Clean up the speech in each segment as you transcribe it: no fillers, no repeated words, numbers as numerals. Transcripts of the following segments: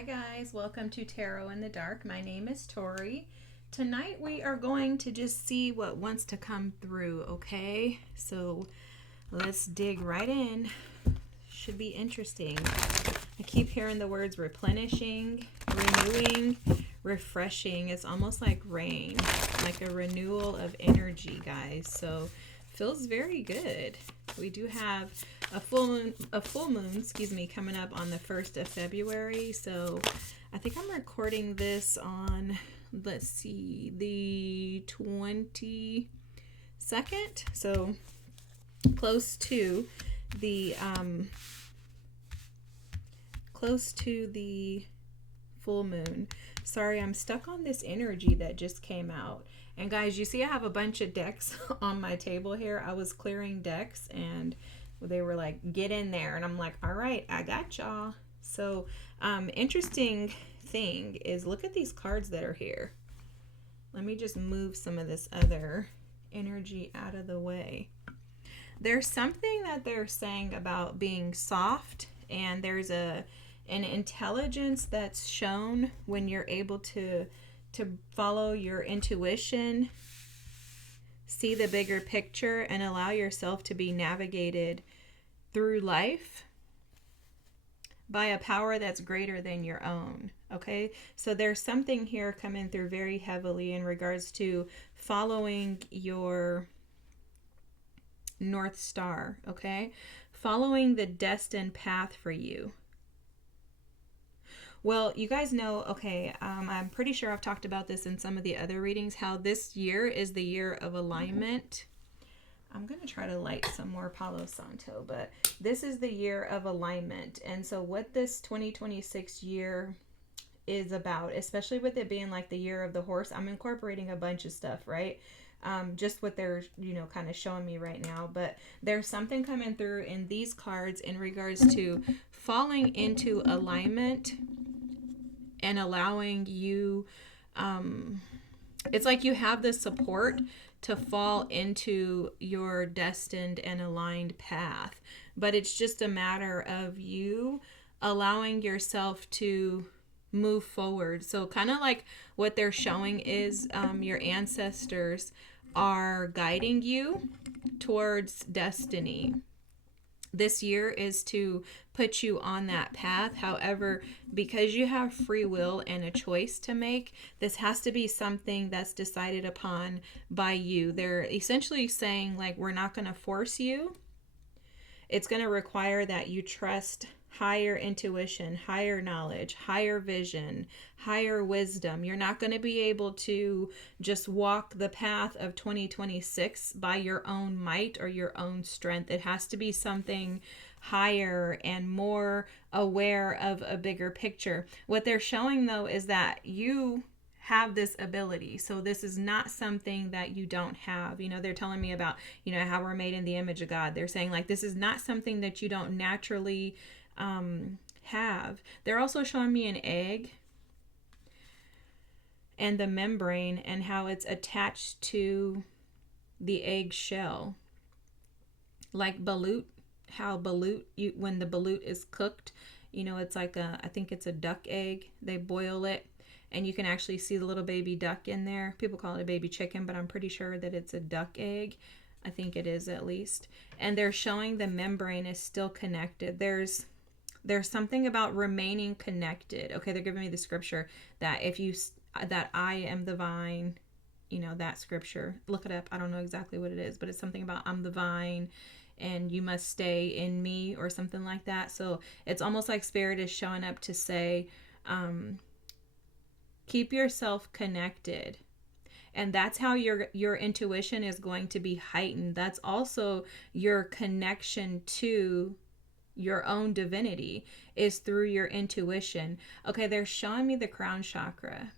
Hi guys, welcome to Tarot in the Dark. My name is Tori. Tonight we are going to just see what wants to come through, okay? So let's dig right in. Should be interesting. I keep hearing the words replenishing, renewing, refreshing. It's almost like rain, like a renewal of energy, guys. So feels very good. We do have a full moon, coming up on the 1st of February. So I think I'm recording this on, let's see, the 22nd. So close to the full moon. Sorry, I'm stuck on this energy that just came out. And guys, you see I have a bunch of decks on my table here. I was clearing decks and they were like, get in there. And I'm like, all right, I got y'all. So interesting thing is, look at these cards that are here. Let me just move some of this other energy out of the way. There's something that they're saying about being soft, and there's an intelligence that's shown when you're able to follow your intuition, see the bigger picture, and allow yourself to be navigated through life by a power that's greater than your own. Okay, so there's something here coming through very heavily in regards to following your North Star. Okay, following the destined path for you. Well, you guys know, okay, I'm pretty sure I've talked about this in some of the other readings, how this year is the year of alignment. I'm going to try to light some more Palo Santo, but this is the year of alignment. And so what this 2026 year is about, especially with it being like the year of the horse, I'm incorporating a bunch of stuff, right? Just what they're, kind of showing me right now. But there's something coming through in these cards in regards to falling into alignment and allowing you, it's like you have the support to fall into your destined and aligned path. But it's just a matter of you allowing yourself to move forward. So kind of like what they're showing is your ancestors are guiding you towards destiny. This year is to put you on that path. However, because you have free will and a choice to make, this has to be something that's decided upon by you. They're essentially saying, like, we're not going to force you. It's going to require that you trust higher intuition, higher knowledge, higher vision, higher wisdom. You're not going to be able to just walk the path of 2026 by your own might or your own strength. It has to be something higher and more aware of a bigger picture. What they're showing, though, is that you have this ability. So this is not something that you don't have. They're telling me about, how we're made in the image of God. They're saying, like, this is not something that you don't naturally have. They're also showing me an egg and the membrane and how it's attached to the egg shell. Like balut, how balut, when the balut is cooked, it's like I think it's a duck egg. They boil it and you can actually see the little baby duck in there. People call it a baby chicken, but I'm pretty sure that it's a duck egg. I think it is, at least. And they're showing the membrane is still connected. There's something about remaining connected. Okay, they're giving me the scripture that that I am the vine, that scripture. Look it up. I don't know exactly what it is, but it's something about I'm the vine and you must stay in me or something like that. So it's almost like Spirit is showing up to say, keep yourself connected. And that's how your intuition is going to be heightened. That's also your connection to your own divinity, is through your intuition. Okay, they're showing me the crown chakra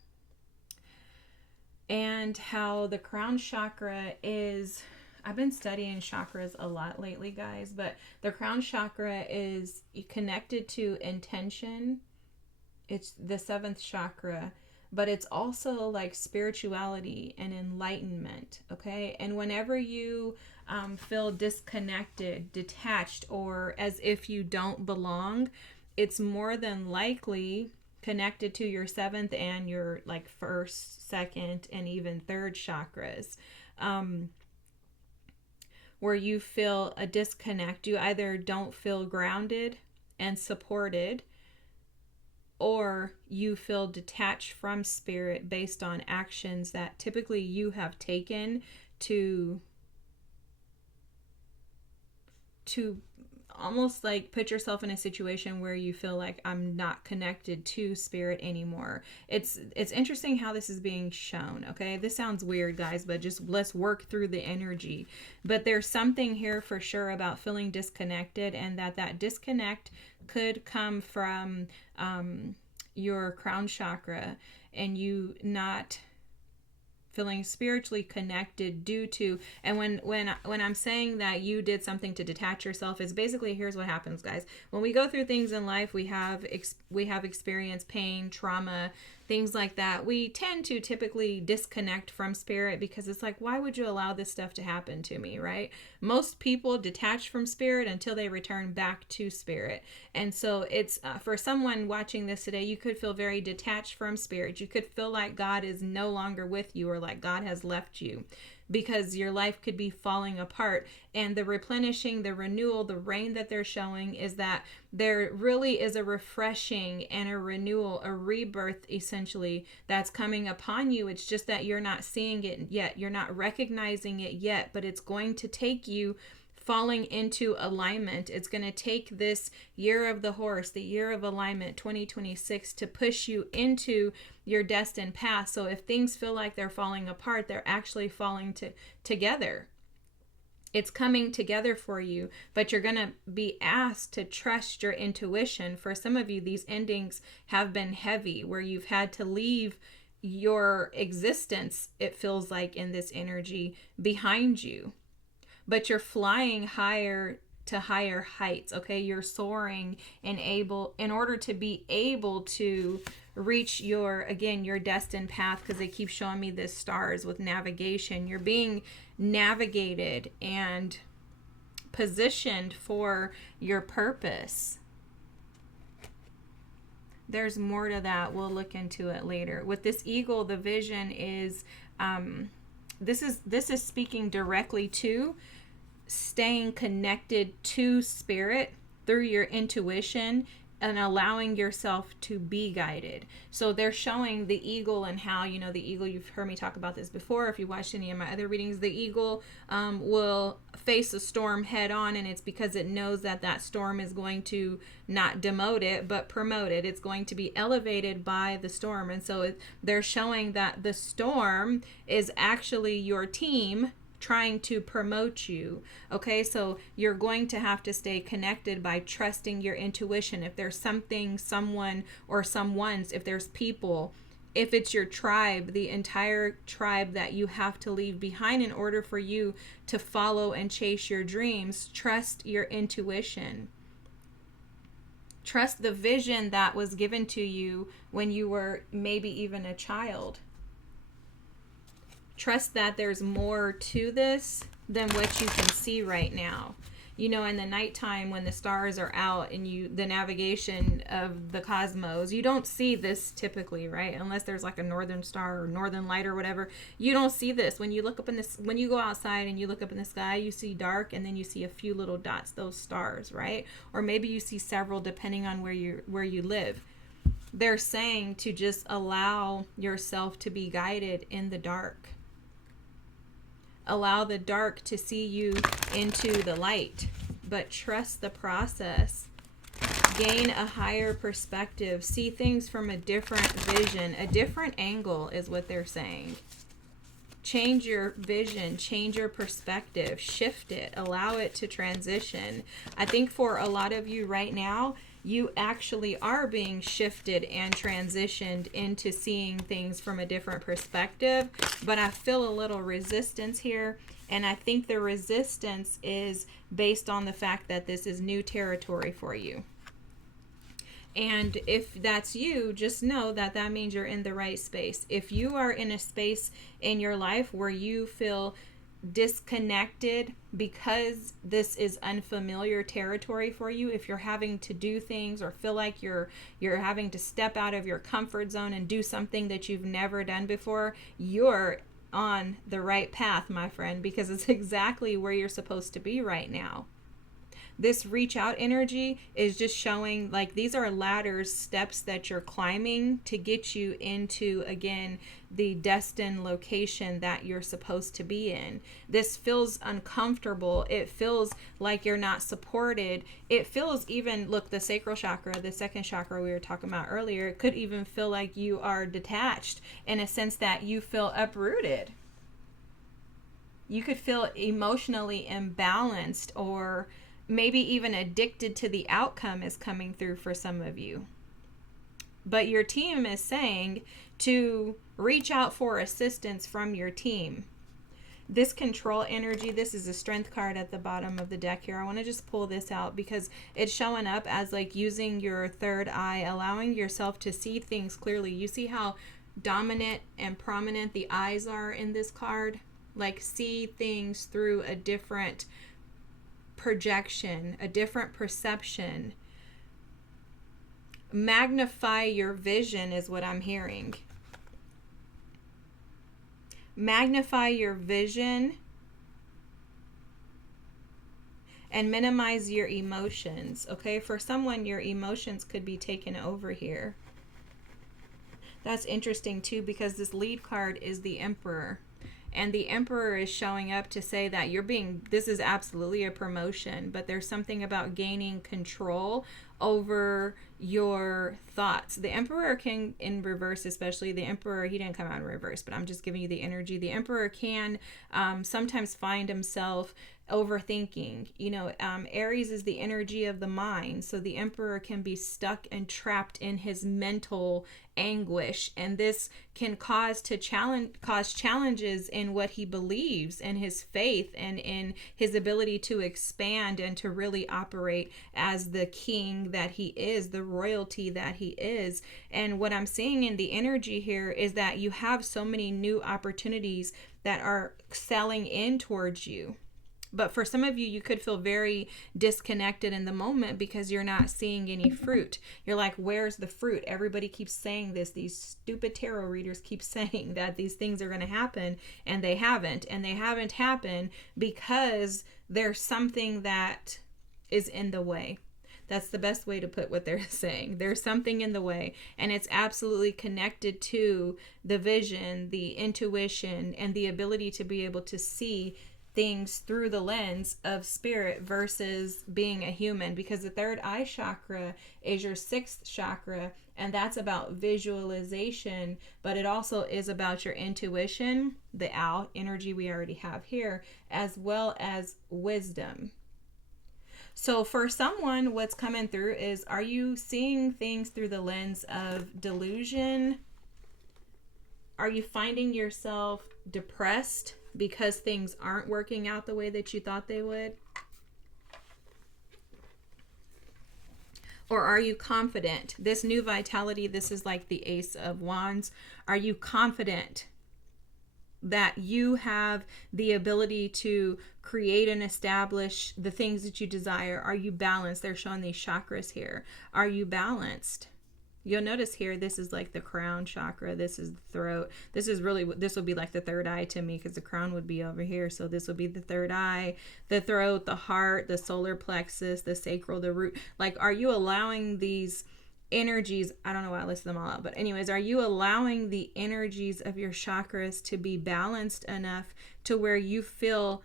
and how the crown chakra is, I've been studying chakras a lot lately, guys, but the crown chakra is connected to intention. It's the 7th chakra, but it's also like spirituality and enlightenment. Okay, and whenever you feel disconnected, detached, or as if you don't belong, it's more than likely connected to your seventh and your like first, second, and even third chakras, where you feel a disconnect. You either don't feel grounded and supported, or you feel detached from spirit based on actions that typically you have taken to almost like put yourself in a situation where you feel like I'm not connected to spirit anymore. It's interesting how this is being shown, okay? This sounds weird, guys, but just let's work through the energy. But there's something here for sure about feeling disconnected, and that disconnect could come from your crown chakra and you not feeling spiritually connected due to, and when I'm saying that you did something to detach yourself, is basically, here's what happens, guys. When we go through things in life, we have experienced pain, trauma, things like that. We tend to typically disconnect from spirit because it's like, why would you allow this stuff to happen to me, right? Most people detach from spirit until they return back to spirit. And so it's for someone watching this today, you could feel very detached from spirit. You could feel like God is no longer with you, or like God has left you, because your life could be falling apart. And the replenishing, the renewal, the rain that they're showing is that there really is a refreshing and a renewal, a rebirth essentially that's coming upon you. It's just that you're not seeing it yet. You're not recognizing it yet, but it's going to take you falling into alignment. It's going to take this year of the horse, the year of alignment, 2026, to push you into your destined path. So if things feel like they're falling apart, they're actually falling together. It's coming together for you, but you're going to be asked to trust your intuition. For some of you, these endings have been heavy, where you've had to leave your existence, it feels like in this energy, behind you. But you're flying higher to higher heights, okay? You're soaring in order to be able to reach your destined path, because they keep showing me the stars with navigation. You're being navigated and positioned for your purpose. There's more to that. We'll look into it later. With this eagle, the vision is this is speaking directly to staying connected to spirit through your intuition and allowing yourself to be guided. So they're showing the eagle, and how, the eagle, you've heard me talk about this before if you watched any of my other readings. The eagle will face a storm head on, and it's because it knows that storm is going to not demote it but promote it. It's going to be elevated by the storm. And so they're showing that the storm is actually your team trying to promote you. Okay, so you're going to have to stay connected by trusting your intuition. If there's something, someone, or someone's, if there's people, if it's your tribe, the entire tribe that you have to leave behind in order for you to follow and chase your dreams, trust your intuition. Trust the vision that was given to you when you were maybe even a child. Trust that there's more to this than what you can see right now. In the nighttime when the stars are out and the navigation of the cosmos, you don't see this typically, right? Unless there's like a northern star or northern light or whatever. You don't see this. When you look up when you go outside and you look up in the sky, you see dark, and then you see a few little dots, those stars, right? Or maybe you see several depending on where you live. They're saying to just allow yourself to be guided in the dark. Allow the dark to see you into the light, but trust the process. Gain a higher perspective. See things from a different vision. A different angle is what they're saying. Change your vision. Change your perspective. Shift it. Allow it to transition. I think for a lot of you right now, you actually are being shifted and transitioned into seeing things from a different perspective. But I feel a little resistance here. And I think the resistance is based on the fact that this is new territory for you. And if that's you, just know that means you're in the right space. If you are in a space in your life where you feel disconnected because this is unfamiliar territory for you, if you're having to do things or feel like you're having to step out of your comfort zone and do something that you've never done before, you're on the right path, my friend, because it's exactly where you're supposed to be right now. This reach out energy is just showing like these are ladders, steps that you're climbing to get you into, again, the destined location that you're supposed to be in. This feels uncomfortable. It feels like you're not supported. It feels even, look, the sacral chakra, the second chakra we were talking about earlier, it could even feel like you are detached in a sense that you feel uprooted. You could feel emotionally imbalanced, or maybe even addicted to the outcome is coming through for some of you. But your team is saying to reach out for assistance from your team. This control energy, this is a strength card at the bottom of the deck here. I want to just pull this out because it's showing up as like using your third eye, allowing yourself to see things clearly. You see how dominant and prominent the eyes are in this card? Like see things through a different projection, a different perception. Magnify your vision is what I'm hearing. Magnify your vision and minimize your emotions. Okay, for someone, your emotions could be taken over here. That's interesting too, because this lead card is the Emperor. And the Emperor is showing up to say that this is absolutely a promotion, but there's something about gaining control over your thoughts. The Emperor can, in reverse especially, the Emperor, he didn't come out in reverse, but I'm just giving you the energy. The Emperor can sometimes find himself overthinking. Aries is the energy of the mind, so the Emperor can be stuck and trapped in his mental anguish, and this can cause challenges in what he believes, in his faith, and in his ability to expand and to really operate as the king that he is, the royalty that he is. And what I'm seeing in the energy here is that you have so many new opportunities that are selling in towards you. But for some of you, you could feel very disconnected in the moment because you're not seeing any fruit. You're like, where's the fruit? Everybody keeps saying this. These stupid tarot readers keep saying that these things are going to happen, and they haven't. And they haven't happened because there's something that is in the way. That's the best way to put what they're saying. There's something in the way, and it's absolutely connected to the vision, the intuition, and the ability to be able to see things through the lens of spirit versus being a human, because the third eye chakra is your sixth chakra, and that's about visualization, but it also is about your intuition, the owl energy we already have here, as well as wisdom. So for someone, what's coming through is, are you seeing things through the lens of delusion? Are you finding yourself depressed because things aren't working out the way that you thought they would? Or are you confident? This new vitality, this is like the Ace of Wands. Are you confident that you have the ability to create and establish the things that you desire? Are you balanced? They're showing these chakras here. Are you balanced? You'll notice here, this is like the crown chakra. This is the throat. This will be like the third eye to me, because the crown would be over here. So this will be the third eye, the throat, the heart, the solar plexus, the sacral, the root. Like, are you allowing these energies? I don't know why I listed them all out, but anyways, are you allowing the energies of your chakras to be balanced enough to where you feel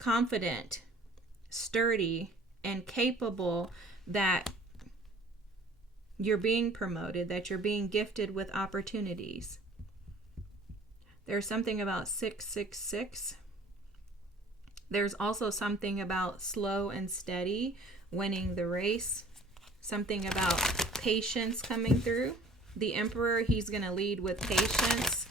confident, sturdy, and capable that you're being promoted, that you're being gifted with opportunities? There's something about 666. There's also something about slow and steady, winning the race. Something about patience coming through. The Emperor, he's going to lead with patience.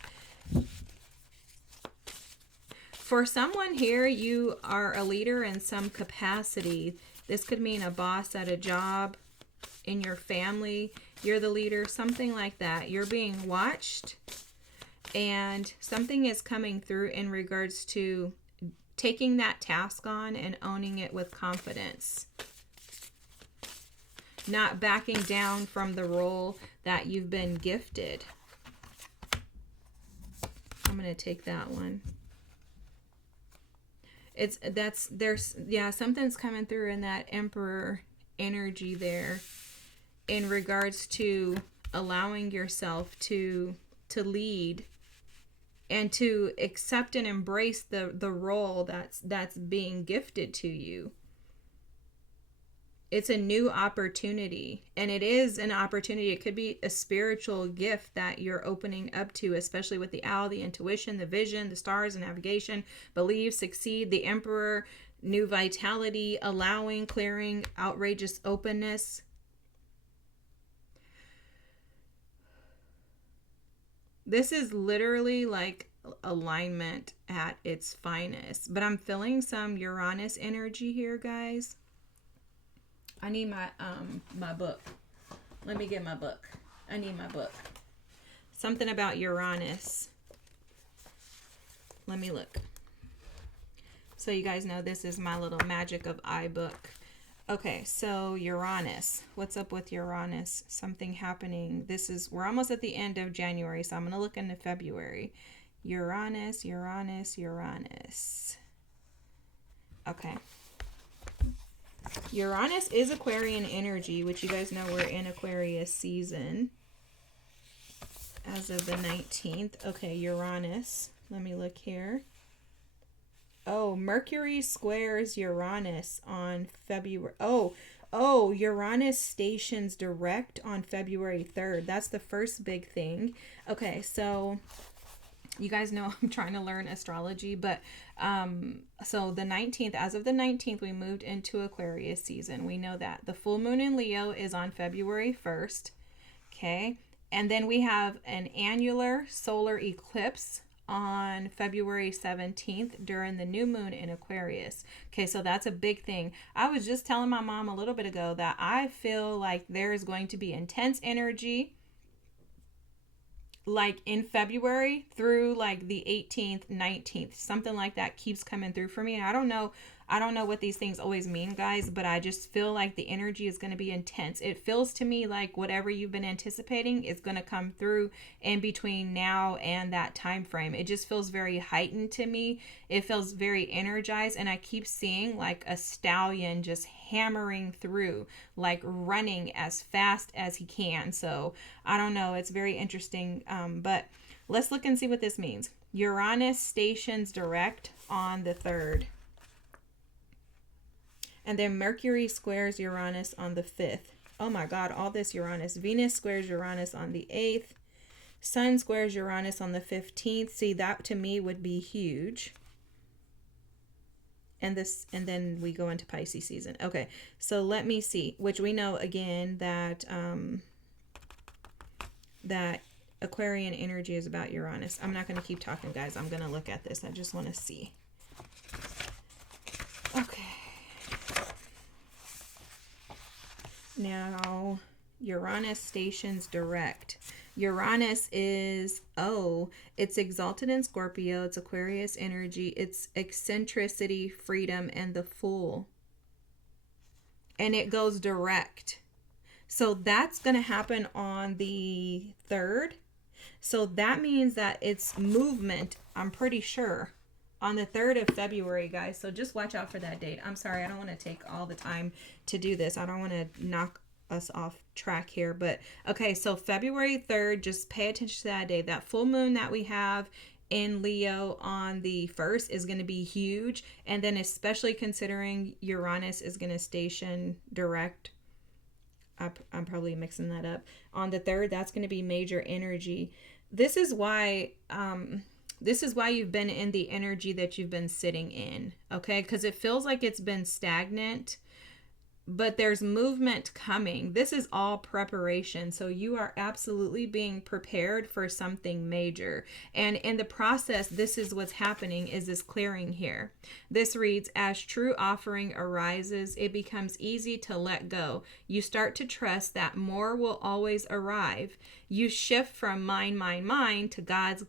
For someone here, you are a leader in some capacity. This could mean a boss at a job, in your family, you're the leader, something like that. You're being watched, And something is coming through in regards to taking that task on and owning it with confidence. Not backing down from the role that you've been gifted. I'm going to take that one. Something's coming through in that Emperor energy there in regards to allowing yourself to lead and to accept and embrace the role that's being gifted to you. It's a new opportunity, and it is an opportunity. It could be a spiritual gift that you're opening up to, especially with the owl, the intuition, the vision, the stars, the navigation, believe, succeed, the Emperor, new vitality, allowing, clearing, outrageous openness. This is literally like alignment at its finest, but I'm feeling some Uranus energy here, guys. I need my book. Let me get my book. I need my book. Something about Uranus. Let me look. So you guys know this is my little Magic of I book. Okay, so Uranus. What's up with Uranus? Something happening. We're almost at the end of January, so I'm going to look into February. Uranus. Okay. Uranus is Aquarian energy, which you guys know we're in Aquarius season as of the 19th. Okay, Uranus. Let me look here. Oh, Mercury squares Uranus on February. Oh, Uranus stations direct on February 3rd. That's the first big thing. Okay, so you guys know I'm trying to learn astrology, but so the 19th, as of the 19th, we moved into Aquarius season. We know that. The full moon in Leo is on February 1st. Okay. And then we have an annular solar eclipse on February 17th during the new moon in Aquarius. Okay, so that's a big thing. I was just telling my mom a little bit ago that I feel like there is going to be intense energy like in February through like the 18th, 19th, something like that keeps coming through for me. And I don't know what these things always mean, guys, but I just feel like the energy is going to be intense. It feels to me like whatever you've been anticipating is going to come through in between now and that time frame. It just feels very heightened to me. It feels very energized, and I keep seeing like a stallion just hammering through, like running as fast as he can. So I don't know, it's very interesting, but let's look and see what this means. Uranus stations direct on the 3rd. And then Mercury squares Uranus on the 5th. Oh my God, all this Uranus. Venus squares Uranus on the 8th. Sun squares Uranus on the 15th. See, that to me would be huge. And then we go into Pisces season. Okay, so let me see, which we know again that that Aquarian energy is about Uranus. I'm not going to keep talking, guys. I'm going to look at this. I just want to see. Okay. Now, Uranus stations direct. Uranus is, it's exalted in Scorpio. It's Aquarius energy. It's eccentricity, freedom, and the Fool. And it goes direct. So that's going to happen on the 3rd. So that means that it's movement, I'm pretty sure, on the 3rd of February, guys. So just watch out for that date. I'm sorry, I don't want to take all the time to do this. I don't want to knock us off track here, but okay, so February 3rd, just pay attention to that day. That full moon that we have in Leo on the 1st is going to be huge, and then especially considering Uranus is going to station direct, I'm probably mixing that up, on the 3rd. That's going to be major energy. This is why you've been in the energy that you've been sitting in, okay? Because it feels like it's been stagnant. but there's movement coming. This is all preparation. So you are absolutely being prepared for something major. And in the process, this is what's happening, is this clearing here. This reads, as true offering arises, it becomes easy to let go. You start to trust that more will always arrive. You shift from mine to God's.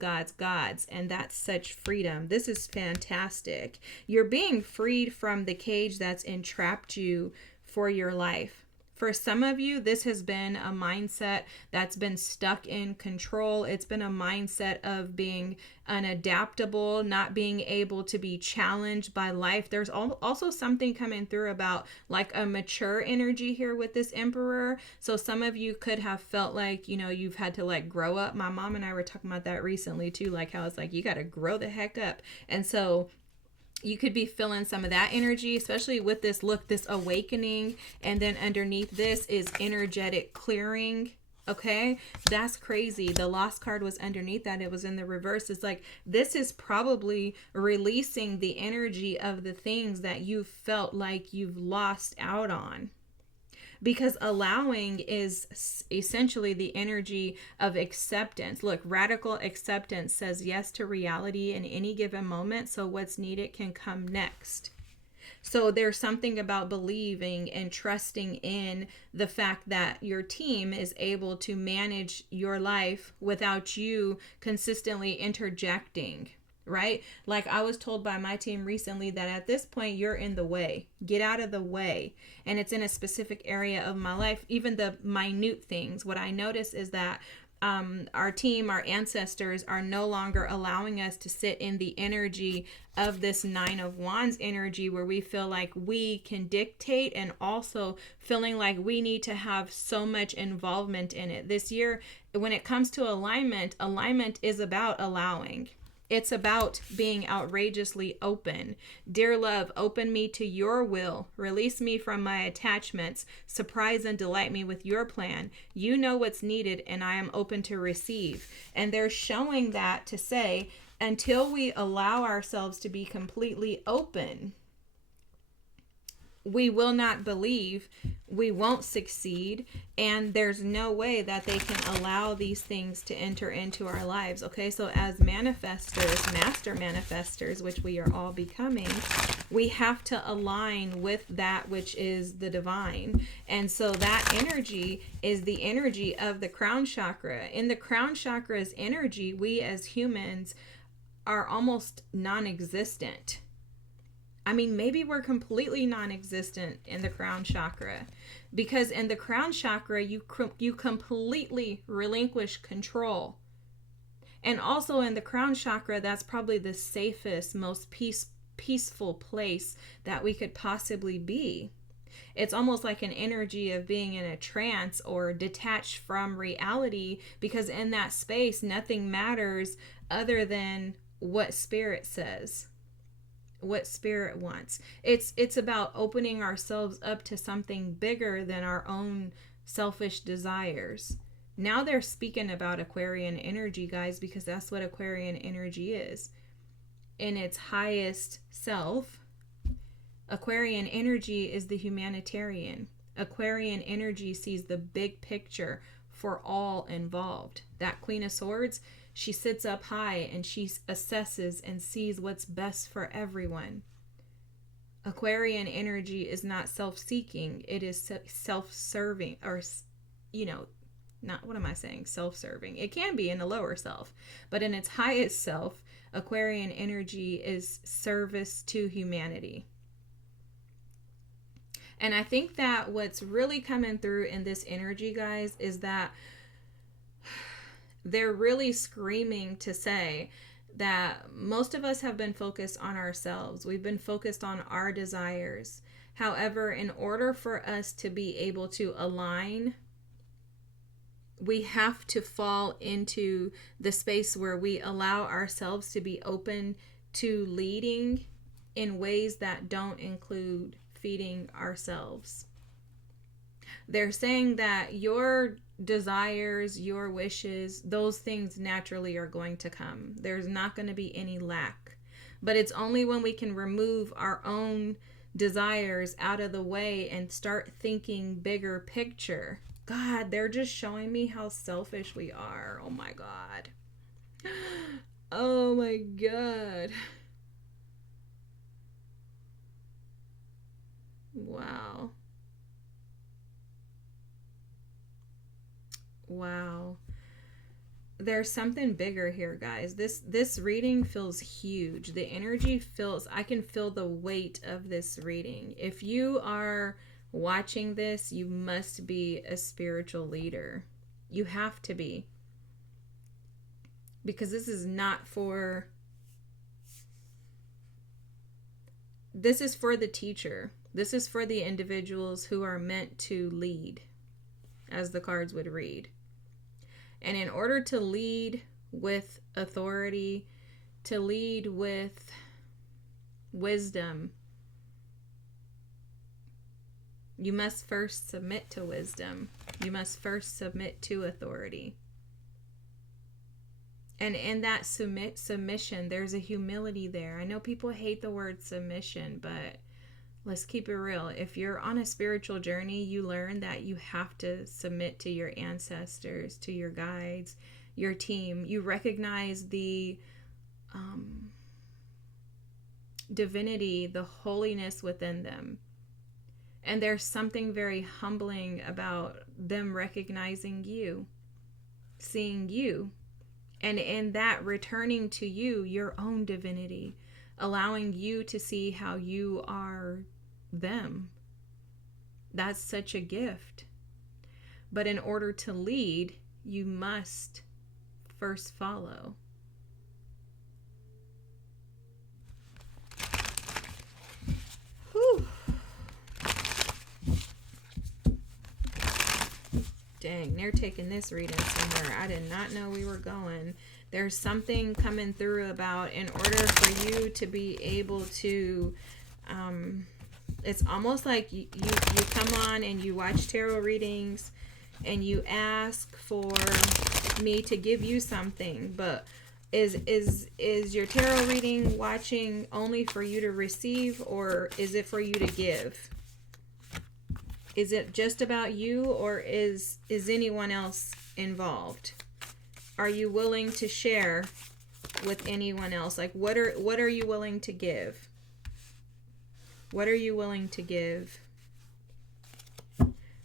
And that's such freedom. This is fantastic. You're being freed from the cage that's entrapped you for your life. For some of you, this has been a mindset that's been stuck in control. It's been a mindset of being unadaptable, not being able to be challenged by life. There's also something coming through about like a mature energy here with this Emperor. So some of you could have felt like, you've had to like grow up. My mom and I were talking about that recently too, like how it's like you got to grow the heck up. And so you could be feeling some of that energy, especially with this this awakening. And then underneath this is energetic clearing. Okay, that's crazy. The Lost card was underneath that. It was in the reverse. It's like this is probably releasing the energy of the things that you felt like you've lost out on. Because allowing is essentially the energy of acceptance. Look, radical acceptance says yes to reality in any given moment, so what's needed can come next. So there's something about believing and trusting in the fact that your team is able to manage your life without you consistently interjecting. Right? Like I was told by my team recently that at this point you're in the way. Get out of the way. And it's in a specific area of my life, even the minute things. What I notice is that our team, our ancestors are no longer allowing us to sit in the energy of this Nine of Wands energy where we feel like we can dictate, and also feeling like we need to have so much involvement in it. This year, when it comes to alignment is about allowing. It's about being outrageously open. Dear love, open me to your will. Release me from my attachments. Surprise and delight me with your plan. You know what's needed, and I am open to receive. And they're showing that to say, until we allow ourselves to be completely open, we will not believe, we won't succeed, and there's no way that they can allow these things to enter into our lives. Okay, so as manifestors, master manifestors, which we are all becoming, we have to align with that which is the divine. And so that energy is the energy of the crown chakra. In the crown chakra's energy, we as humans are almost non-existent. I mean, maybe we're completely non-existent in the crown chakra, because in the crown chakra, you completely relinquish control. And also in the crown chakra, that's probably the safest, most peaceful place that we could possibly be. It's almost like an energy of being in a trance or detached from reality, because in that space, nothing matters other than what spirit says, what spirit wants. It's about opening ourselves up to something bigger than our own selfish desires. Now they're speaking about Aquarian energy, guys, because that's what Aquarian energy is. In its highest self, Aquarian energy is the humanitarian. Aquarian energy sees the big picture for all involved. That Queen of Swords, she sits up high and she assesses and sees what's best for everyone. Aquarian energy is not self-seeking. It is self-serving, or, not, what am I saying? Self-serving. It can be in the lower self, but in its highest self, Aquarian energy is service to humanity. And I think that what's really coming through in this energy, guys, is that they're really screaming to say that most of us have been focused on ourselves. We've been focused on our desires. However, in order for us to be able to align, we have to fall into the space where we allow ourselves to be open to leading in ways that don't include feeding ourselves. They're saying that your desires, your wishes, those things naturally are going to come. There's not going to be any lack. But it's only when we can remove our own desires out of the way and start thinking bigger picture. God, they're just showing me how selfish we are. Oh my God. Oh my God. Wow. Wow. There's something bigger here, guys. This reading feels huge. The energy feels, I can feel the weight of this reading. If you are watching this, you must be a spiritual leader. You have to be. Because this is not for, this is for the teacher. This is for the individuals who are meant to lead, as the cards would read. And in order to lead with authority, to lead with wisdom, you must first submit to wisdom. You must first submit to authority. And in that submission, there's a humility there. I know people hate the word submission, but let's keep it real. If you're on a spiritual journey, you learn that you have to submit to your ancestors, to your guides, your team. You recognize the divinity, the holiness within them. And there's something very humbling about them recognizing you, seeing you, and in that returning to you your own divinity, allowing you to see how you are them. That's such a gift. But in order to lead, you must first follow. Whew. Dang, they're taking this reading somewhere. I did not know we were going. There's something coming through about in order for you to be able to, it's almost like you come on and you watch tarot readings and you ask for me to give you something, but is your tarot reading watching only for you to receive, or is it for you to give? Is it just about you, or is anyone else involved? Are you willing to share with anyone else? Like, what are you willing to give? What are you willing to give?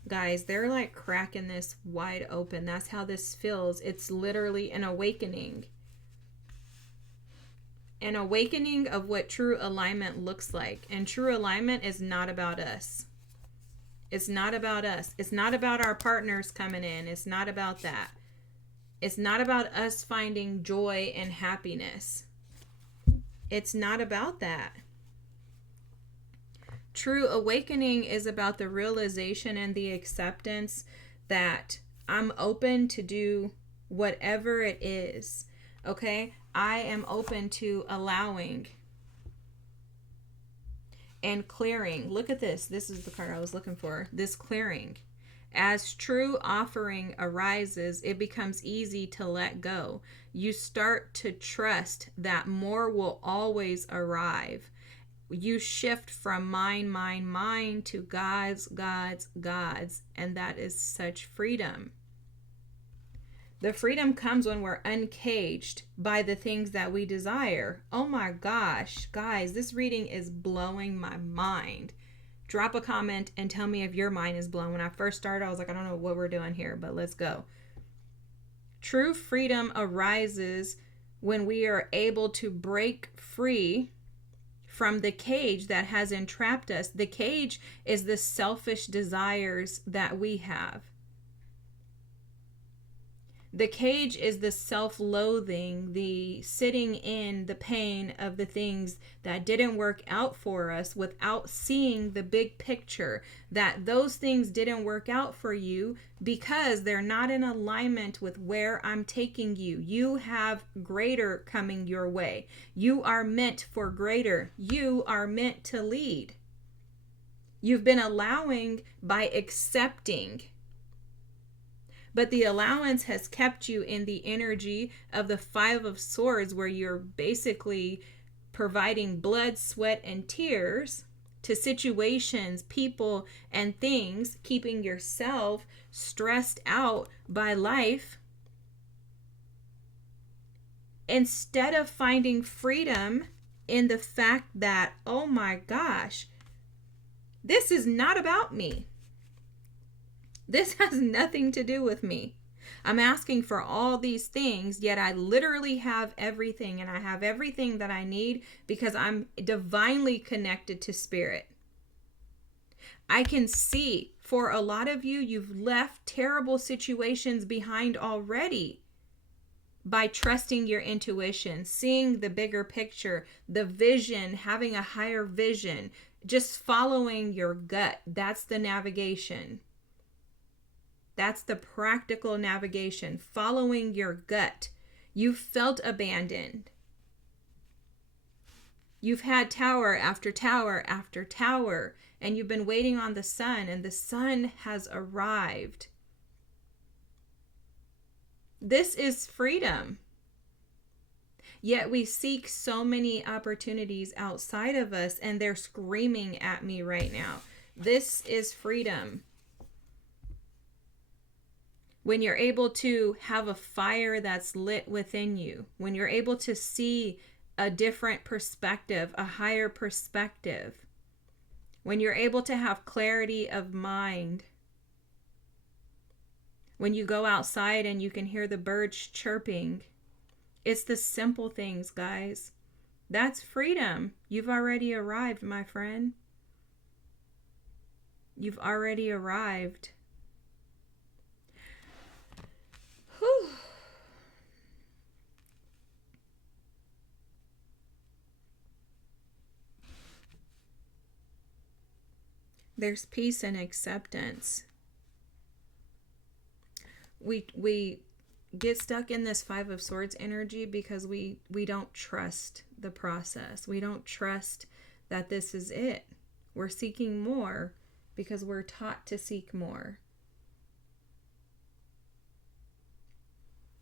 Guys, they're like cracking this wide open. That's how this feels. It's literally an awakening. An awakening of what true alignment looks like. And true alignment is not about us. It's not about us. It's not about our partners coming in. It's not about that. It's not about us finding joy and happiness. It's not about that. True awakening is about the realization and the acceptance that I'm open to do whatever it is. Okay? I am open to allowing and clearing. Look at this. This is the card I was looking for. This clearing. As true offering arises, it becomes easy to let go. You start to trust that more will always arrive. You shift from mine to God's, and that is such freedom. The freedom comes when we're uncaged by the things that we desire. Oh my gosh, guys, this reading is blowing my mind. Drop a comment and tell me if your mind is blown. When I first started, I was like, I don't know what we're doing here, but let's go. True freedom arises when we are able to break free from the cage that has entrapped us. The cage is the selfish desires that we have. The cage is the self-loathing, the sitting in the pain of the things that didn't work out for us without seeing the big picture, that those things didn't work out for you because they're not in alignment with where I'm taking you. You have greater coming your way. You are meant for greater. You are meant to lead. You've been allowing by accepting. But the allowance has kept you in the energy of the Five of Swords, where you're basically providing blood, sweat, and tears to situations, people, and things, keeping yourself stressed out by life, instead of finding freedom in the fact that, oh my gosh, this is not about me. This has nothing to do with me. I'm asking for all these things, yet I literally have everything, and I have everything that I need because I'm divinely connected to spirit. I can see for a lot of you, you've left terrible situations behind already by trusting your intuition, seeing the bigger picture, the vision, having a higher vision, just following your gut. That's the navigation. That's the practical navigation, following your gut. You felt abandoned. You've had tower after tower after tower, and you've been waiting on the sun, and the sun has arrived. This is freedom. Yet we seek so many opportunities outside of us, and they're screaming at me right now. This is freedom. When you're able to have a fire that's lit within you, when you're able to see a different perspective, a higher perspective, when you're able to have clarity of mind, when you go outside and you can hear the birds chirping, it's the simple things, guys. That's freedom. You've already arrived, my friend. You've already arrived. Whew. There's peace and acceptance. We get stuck in this Five of Swords energy because we don't trust the process. We don't trust that this is it. We're seeking more because we're taught to seek more.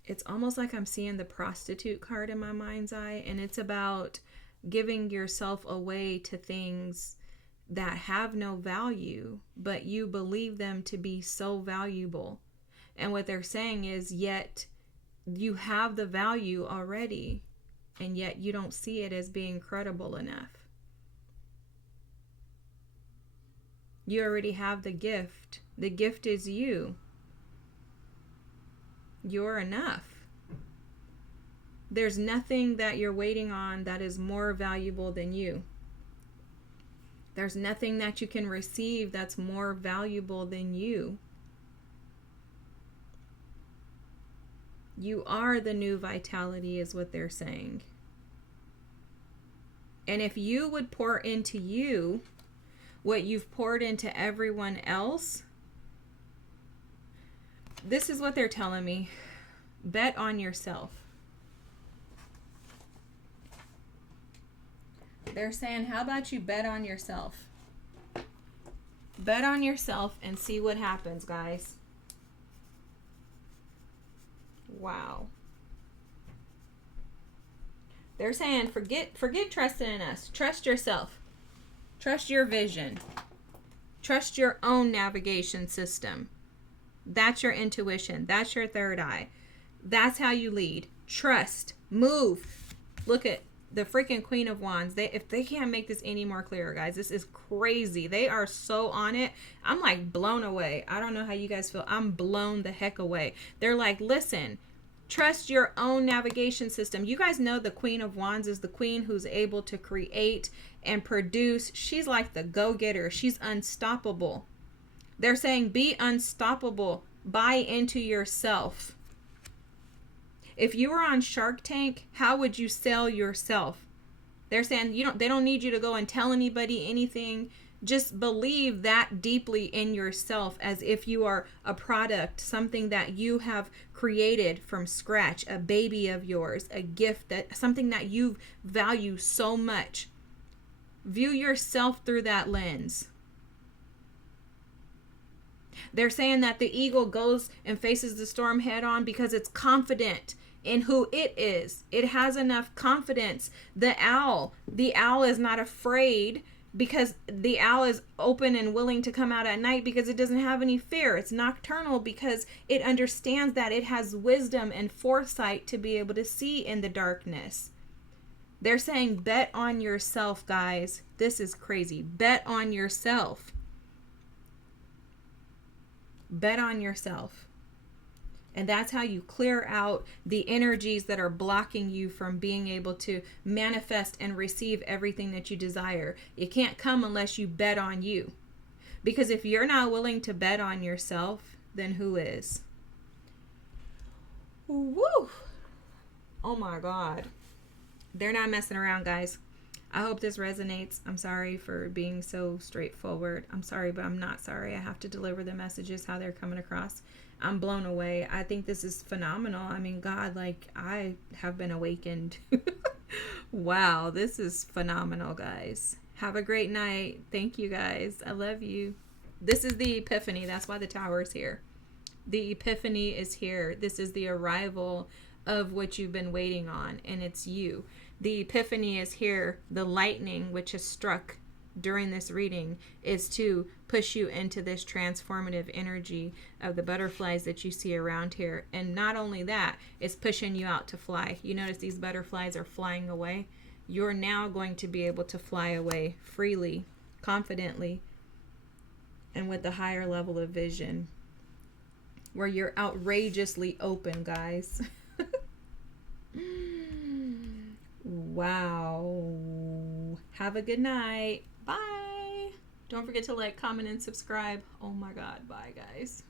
It's almost like I'm seeing the prostitute card in my mind's eye, and it's about giving yourself away to things that have no value, but you believe them to be so valuable. And what they're saying is, yet you have the value already, and yet you don't see it as being credible enough. You already have the gift. The gift is you. You're enough. There's nothing that you're waiting on that is more valuable than you. There's nothing that you can receive that's more valuable than you. You are the new vitality, is what they're saying. And if you would pour into you what you've poured into everyone else, this is what they're telling me. Bet on yourself. They're saying, how about you bet on yourself? Bet on yourself and see what happens, guys. Wow. They're saying, forget trusting in us. Trust yourself. Trust your vision. Trust your own navigation system. That's your intuition. That's your third eye. That's how you lead. Trust. Move. Look at the freaking Queen of Wands. If they can't make this any more clear, guys, this is crazy. They are so on it. I'm like blown away. I don't know how you guys feel. I'm blown the heck away. They're like, listen, trust your own navigation system. You guys know the Queen of Wands is the queen who's able to create and produce. She's like the go-getter. She's unstoppable. They're saying be unstoppable. Buy into yourself. If you were on Shark Tank, how would you sell yourself? They're saying they don't need you to go and tell anybody anything. Just believe that deeply in yourself as if you are a product, something that you have created from scratch, a baby of yours, a gift, something that you value so much. View yourself through that lens. They're saying that the eagle goes and faces the storm head on because it's confident in who it is. It has enough confidence. The owl is not afraid because the owl is open and willing to come out at night because it doesn't have any fear. It's nocturnal because it understands that it has wisdom and foresight to be able to see in the darkness. They're saying bet on yourself, guys. This is crazy. Bet on yourself. Bet on yourself. And that's how you clear out the energies that are blocking you from being able to manifest and receive everything that you desire. It can't come unless you bet on you. Because if you're not willing to bet on yourself, then who is? Woo! Oh my God. They're not messing around, guys. I hope this resonates. I'm sorry for being so straightforward. I'm sorry, but I'm not sorry. I have to deliver the messages how they're coming across. I'm blown away. I think this is phenomenal. I mean, God, like, I have been awakened. Wow, this is phenomenal, guys. Have a great night. Thank you, guys. I love you. This is the epiphany. That's why the tower is here. The epiphany is here. This is the arrival of what you've been waiting on, and it's you. The epiphany is here. The lightning, which has struck during this reading, is to push you into this transformative energy of the butterflies that you see around here. And not only that, it's pushing you out to fly. You notice these butterflies are flying away. You're now going to be able to fly away freely, confidently, and with a higher level of vision, where you're outrageously open, guys. Wow. Have a good night. Bye. Don't forget to like, comment, and subscribe. Oh my God. Bye, guys.